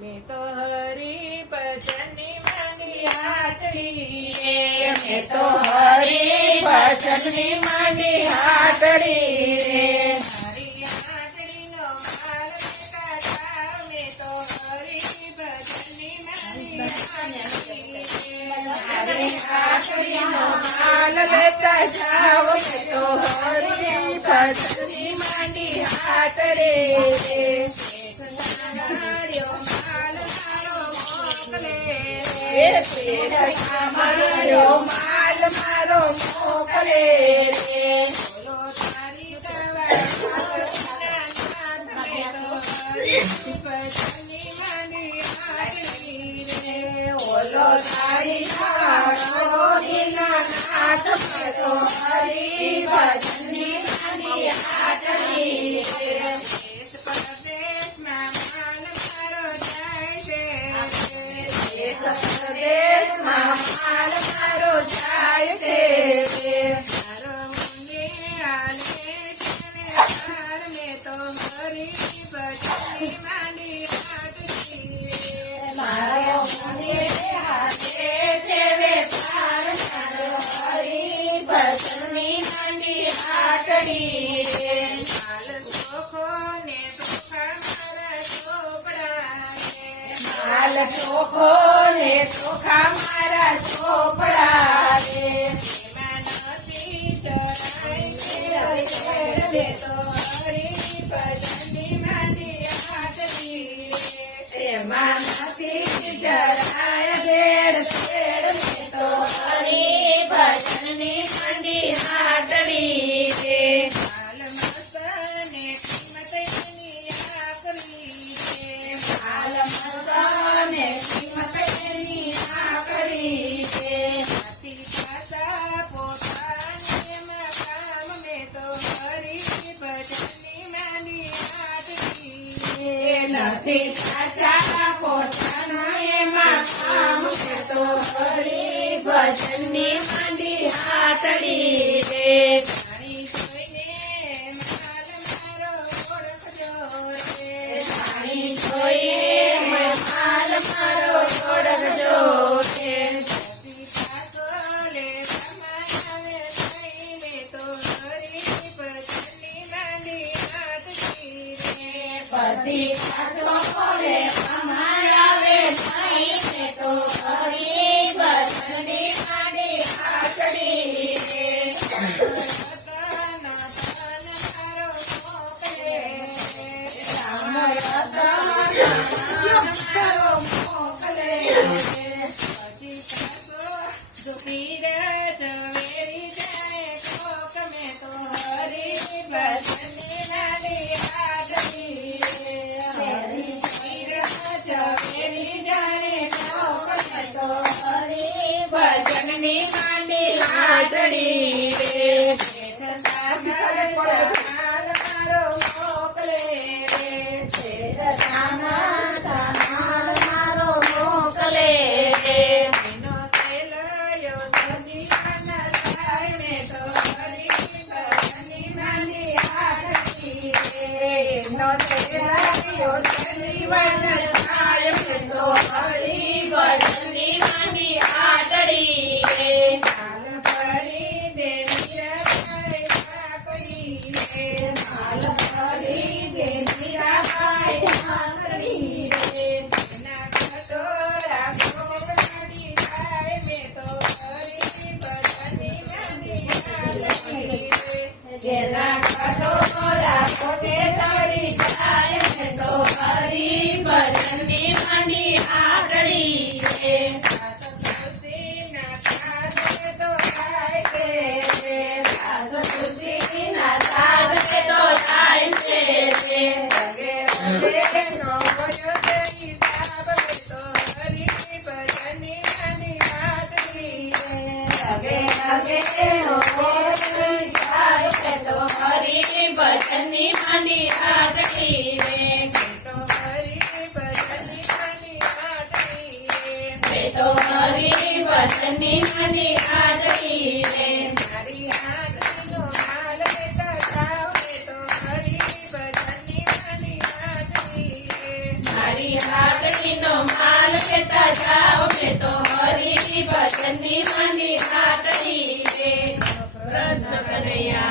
મેં તો હરી ભજનની માંડી હાટડી રે, મેં તો હરી ભજનની માંડી હાટડી રે, મારી હાટડીનો માલ કાકા, મેં તો હરી ભજનની માંડી હાટડી રે. મારી હાટડીનો માલ લેતા જાઓ, મેં તો હરી ભજનની માંડી હાટડી રે, સાંભળ્યો માલ મારો મોકલે એ પેટ સાંભળ્યો માલ મારો મોકલે રે, બોલો તારી દવા મેં તો હરી ભજનની માંડી હાટડી રે. ઓલો તારી નાનો દીનાનાથ, મેં તો હરી ભજનની માંડી હાટડી રે, દેશ પરદેશમાં માલ મારો જાય છે, દેશ પરદેશમાં માલ મારો જાય છે રે, મારો મુંડે હાલે છે ને હાર, મેં તો હરી ભજનની માંડી હાટડી રે. મારો મને હાથે છે વેપાર, મારો હરી ભજનની માંડી હાટડી રે, માલ ચોખ્ખો ને ચોખ્ખા મારા ચોપડા રે. માલ ચોખ્ખો ને ચોખા મારા ચોપડા રે, એમાં નથી ચરાય છે, મેં તો હરી ભજનની માંડી હાટડી રે. એમાં નથી જરાય ભેળ ભેળ, મેં તો હરી ભજનની માંડી હાટડી રે, માલ મસ્ત ને કિંમત એની આકરી છે. માલ મસાને કિંમત એની આકરી છે, નથી થતા પોતાને એમાં કામ, મેં તો હરી ભજનની માંડી હાટડી રે. એ નથી સાચા પોતાના એમાં કામ, મેં તો હરી ભજનની માંડી હાટડી રે, જાણી જોઈને માલ મારો ઓળખજો રે. જાણી જોઈએ માલ મારો ઓળખજો રે, નથી થતો લેવામાં આવે થઈ, મેં તો હરી ભજનની માંડી હાટડી રે. બધી સાચો કોલે આવે નહીં, મેં તો હરી ભજનની માંડી હાટડી રે, રતન ધન મારો મોકલે રે. રામ રતન મારો મોકલે રે, હજી થતો ધીરજ વેરી જાય કોક, મેં તો હરી ભજનની માંડી હાટડી રે. હરી ધીરજ વેરી જાણે કોક, મેં તો હરી ભજનની માંડી હાટડી રે, માલ મારો મોકલે રે. માલ મારો મોકલે રે, એનો સેલાયો સજીવન થાય, મેં તો હરી ભજનની માંડી હાટડી રે. એનો સેલાયો સજીવન થાય, મેં તો હરી ભજનની માંડી હાટડી રે, હાલ ભરી દે મીરાબાઈ કાકડી રે. હાલ ભરી દે મીરાબાઈ હાકડી રે, એના કટોરા ભોગવાડી થાય, મેં તો હરી ભજનની માંડી હાટડી રે. જેના કટોરા પોતે ચડી જાય, મેં તો હરી ભજનની માંડી હાટડી રે, ખુશીના કાજે તો થાય કે રે. સાધુ ખુશીના સાધે તો થાય છે રે, રગે રગેનો ભયો તે હિસાબ, મેં તો હરી ભજનની માંડી હાટડી રે. રગે રગેનો વિચાર, મેં તો હરી ભજનની માંડી હાટડી રે, મેં તો હરી ભજનની માંડી હાટડી રે. મેં તો હરી ભજનની માંડી હાટડી રે, મારી હાટડીનો માલ લેતા જાઓ, મેં તો હરી ભજનની માંડી હાટડી રે. મારી હાટડી નો માલ લેતા જાઓ મેં તો હરિભજનની માની હાટડી રે કૃષ્ણ કનૈયા